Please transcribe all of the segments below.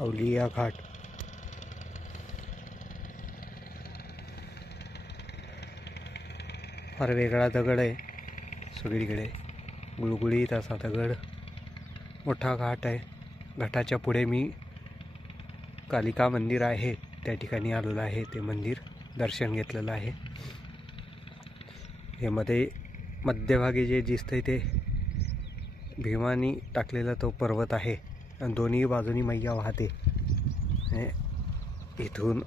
अवलिया घाट। फार वेगळा दगड आहे, सगळीकडे गुळगुळीत असा दगड, मोठा घाट आहे। घाटाच्या पुढे मी कालिका मंदिर आहे त्या ठिकाणी आलेलो आहे, ते मंदिर दर्शन घेतलेलं आहे। हे मध्यभागी जे दिसतंय ते भीमानी टाकलेला तो पर्वत आहे आणि दोन्ही बाजूनी मैया वाहते। इथून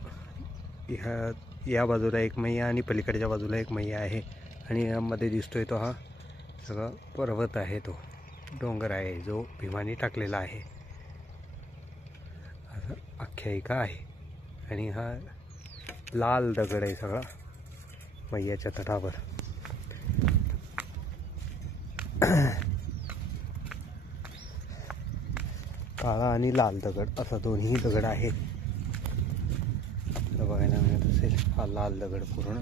या बाजूला एक मैया आणि पलीकडच्या बाजूला एक मैया आहे आणि यामध्ये दिसतोय तो हा सगळा पर्वत आहे, तो डोंगर आहे जो भीमानी टाकलेला आहे, असं आख्यायिका आहे। आणि हा लाल दगड आहे सगळा मैयाच्या तटावर। काळा आणि लाल दगड असा दोन्ही दगड आहेत। आपल्याला बघायला मिळत असेल हा लाल दगड पूर्ण,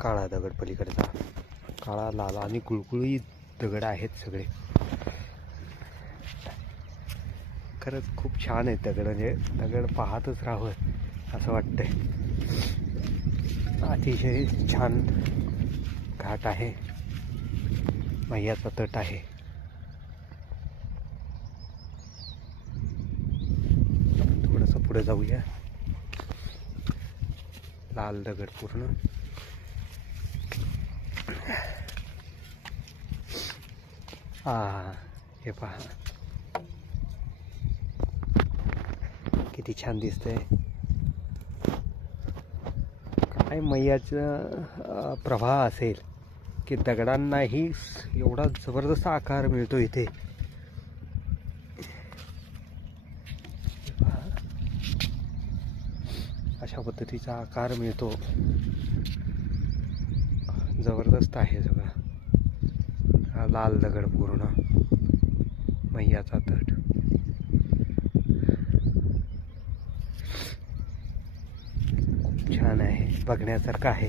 काळा दगड पलीकडचा, काळा लाल आणि गुळगुळीत दगड आहेत सगळे। खरंच खूप छान आहेत दगड, म्हणजे दगड पाहतच राहावं असं वाटतंय। अतिशय छान घाट आहे, मैयाचा तट आहे। थोडंसं पुढे जाऊया। लाल दगड पूर्ण, हे पहा किती छान दिसतंय। काय मैयाचा प्रवाह असेल की दगडांनाही एवढा जबरदस्त आकार मिळतो इथे। अशा पद्धतीचा आकार मिळतो, जबरदस्त आहे सगळा। हा लाल दगड पूर्ण, मैयाचा तट। खूप छान आहे, बघण्यासारखं आहे।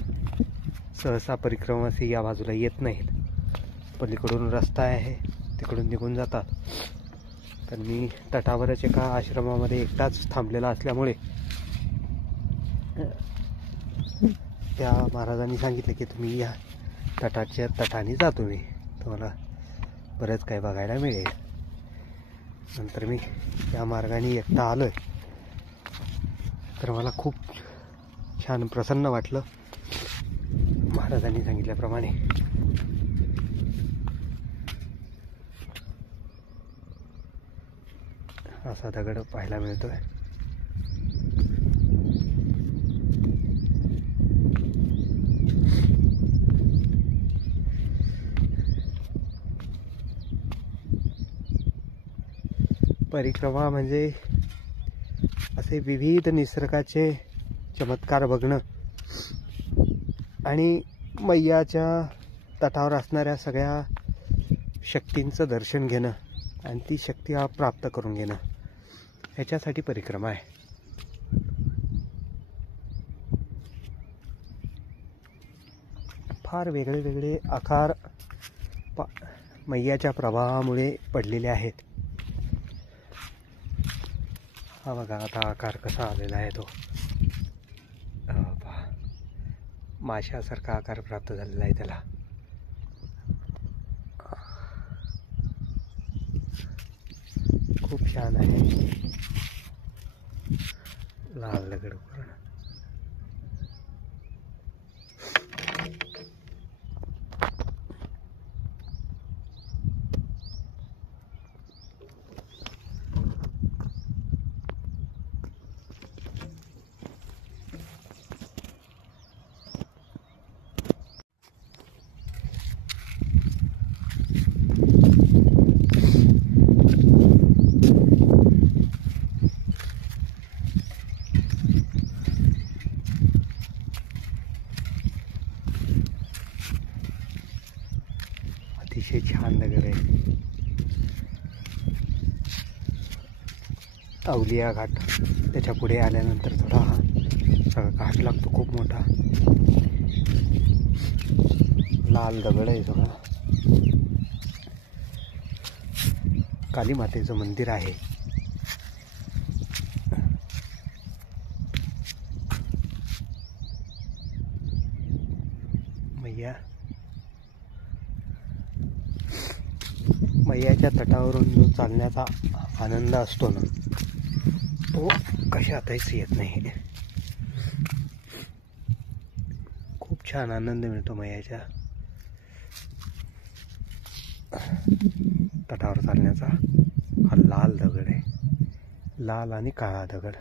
सहसा परिक्रमासी या बाजूला येत नाहीत, पलीकडून रस्ता आहे तिकडून निघून जातात। पण मी तटावरच एका आश्रमामध्ये एकटाच थांबलेला असल्यामुळे त्या महाराजांनी सांगितले की तुम्ही या तटाच्या तटाने जा, तुम्ही तुम्हाला बरंच काही बघायला मिळेल। नंतर मी या मार्गाने एकटा आलोय, तर मला खूप छान प्रसन्न वाटलं महाराजांनी सांगितल्याप्रमाणे। असा दगड पाहायला मिळतोय। परिक्रमा म्हणजे असे विविध निसर्गाचे चमत्कार बघणं आणि मैयाच्या तटावर असणाऱ्या सगळ्या शक्तींचं दर्शन घेणं आणि ती शक्ती प्राप्त करून घेणं, ह्याच्यासाठी परिक्रमा आहे। फार वेगळे वेगळे आकार मैयाच्या प्रवाहामुळे पडलेले आहेत। हा बघा आता आकार कसा आलेला आहे, तो माशासारखा आकार प्राप्त झालेला आहे त्याला। खूप छान आहे, लाल दगड पूर्ण। अतिशय छान दगड आहे। अवलिया घाट, त्याच्या पुढे आल्यानंतर थोडा सगळा घाट लागतो, खूप मोठा लाल दगड आहे सगळा। काली मातेचं मंदिर आहे. मैयाच्या तटावरून जो चालण्याचा आनंद असतो ना, तो कशातच येत नाही. खूप छान आनंद मिळतो मैयाच्या तटावर चालण्याचा. हा लाल दगड आहे, लाल आणि काळा दगड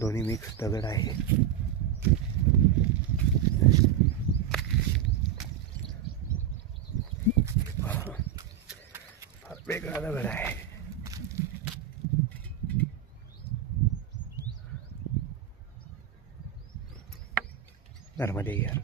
दोन्ही मिक्स दगड आहे. फार वेगळा दगड आहे. नर्मदे यार.